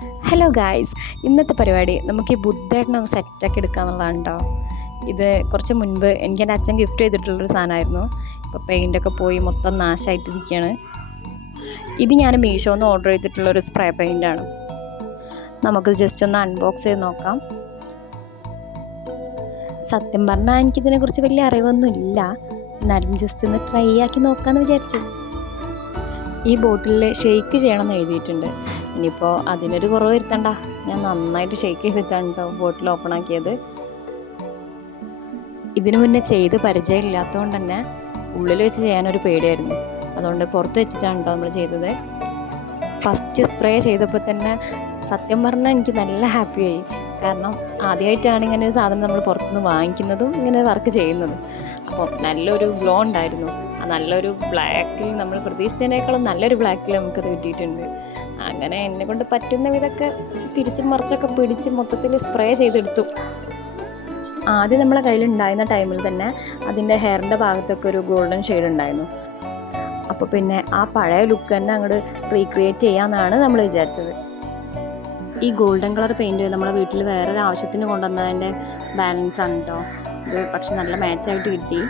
Hello guys, ഇന്നത്തെ പരിപാടി നമുക്ക് ഈ ബുദ്ധേട്ടനൊന്ന് സെറ്റാക്കി എടുക്കാമെന്നുള്ളതാണ് കേട്ടോ. ഇത് കുറച്ച് മുൻപ് എനിക്ക് എൻ്റെ അച്ഛൻ ഗിഫ്റ്റ് ചെയ്തിട്ടുള്ളൊരു സാധനമായിരുന്നു. ഇപ്പോൾ പെയിൻ്റൊക്കെ പോയി മൊത്തം നാശമായിട്ടിരിക്കുകയാണ്. ഇത് ഞാൻ മീഷോന്ന് ഓർഡർ ചെയ്തിട്ടുള്ളൊരു സ്പ്രേ പെയിൻ്റാണ്. നമുക്ക് ജസ്റ്റ് ഒന്ന് അൺബോക്സ് ചെയ്ത് നോക്കാം. സത്യം പറഞ്ഞാൽ എനിക്കിതിനെക്കുറിച്ച് വലിയ അറിവൊന്നും ഇല്ല, എന്നാലും ജസ്റ്റ് ഒന്ന് ട്രൈ ആക്കി നോക്കാമെന്ന് വിചാരിച്ചു. ഈ ബോട്ടിലിൽ ഷെയ്ക്ക് ചെയ്യണമെന്ന് എഴുതിയിട്ടുണ്ട്. ഇനിയിപ്പോൾ അതിനൊരു കുറവ് വരുത്തണ്ട, ഞാൻ നന്നായിട്ട് ഷെയ്ക്ക് ചെയ്തിട്ടാണ് കേട്ടോ ബോട്ടിൽ ഓപ്പൺ ആക്കിയത്. ഇതിനു മുന്നേ ചെയ്ത് പരിചയമില്ലാത്തതുകൊണ്ട് തന്നെ ഉള്ളിൽ വെച്ച് ചെയ്യാനൊരു പേടിയായിരുന്നു. അതുകൊണ്ട് പുറത്ത് വെച്ചിട്ടാണ് കേട്ടോ നമ്മൾ ചെയ്തത്. ഫസ്റ്റ് സ്പ്രേ ചെയ്തപ്പോൾ തന്നെ സത്യം പറഞ്ഞാൽ എനിക്ക് നല്ല ഹാപ്പിയായി. കാരണം ആദ്യമായിട്ടാണ് ഇങ്ങനെ ഒരു സാധനം നമ്മൾ പുറത്തുനിന്ന് വാങ്ങിക്കുന്നതും ഇങ്ങനെ വർക്ക് ചെയ്യുന്നതും. അപ്പോൾ നല്ലൊരു ഗ്ലോ ഉണ്ടായിരുന്നു. ആ നല്ലൊരു ബ്ലാക്കിൽ നമ്മൾ പ്രതീക്ഷിച്ചതിനേക്കാളും നല്ലൊരു ബ്ലാക്കിൽ നമുക്കത് കിട്ടിയിട്ടുണ്ട്. അങ്ങനെ എന്നെക്കൊണ്ട് പറ്റുന്ന വിധമൊക്കെ തിരിച്ചും മറിച്ചൊക്കെ പിടിച്ച് മൊത്തത്തിൽ സ്പ്രേ ചെയ്തെടുത്തു. ആദ്യം നമ്മളെ കയ്യിലുണ്ടായിരുന്ന ടൈമിൽ തന്നെ അതിൻ്റെ ഹെയറിൻ്റെ ഭാഗത്തൊക്കെ ഒരു ഗോൾഡൻ ഷെയ്ഡ് ഉണ്ടായിരുന്നു. അപ്പോൾ പിന്നെ ആ പഴയ ലുക്ക് തന്നെ അങ്ങോട്ട് റീക്രിയേറ്റ് ചെയ്യാമെന്നാണ് നമ്മൾ വിചാരിച്ചത്. ഈ ഗോൾഡൻ കളർ പെയിൻറ്റ് നമ്മളെ വീട്ടിൽ വേറൊരു ആവശ്യത്തിന് കൊണ്ടുവന്നതിൻ്റെ ബാലൻസ് ആണ് കേട്ടോ ഇത്. പക്ഷെ നല്ല മാച്ചായിട്ട് കിട്ടി.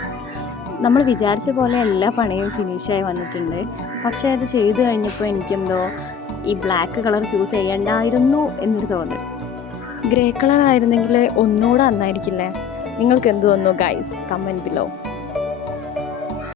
നമ്മൾ വിചാരിച്ച പോലെ എല്ലാ പണിയും ഫിനിഷായി വന്നിട്ടുണ്ട്. പക്ഷേ അത് ചെയ്ത് കഴിഞ്ഞപ്പോൾ എനിക്കെന്തോ ഈ ബ്ലാക്ക് കളർ ചൂസ് ചെയ്യേണ്ടായിരുന്നു എന്നൊരു തോന്നൽ. ഗ്രേ കളർ ആയിരുന്നെങ്കിൽ ഒന്നുകൂടെ നന്നായിരിക്കില്ലേ? നിങ്ങൾക്ക് എന്ത് തോന്നുന്നു ഗൈസ്? Comment below.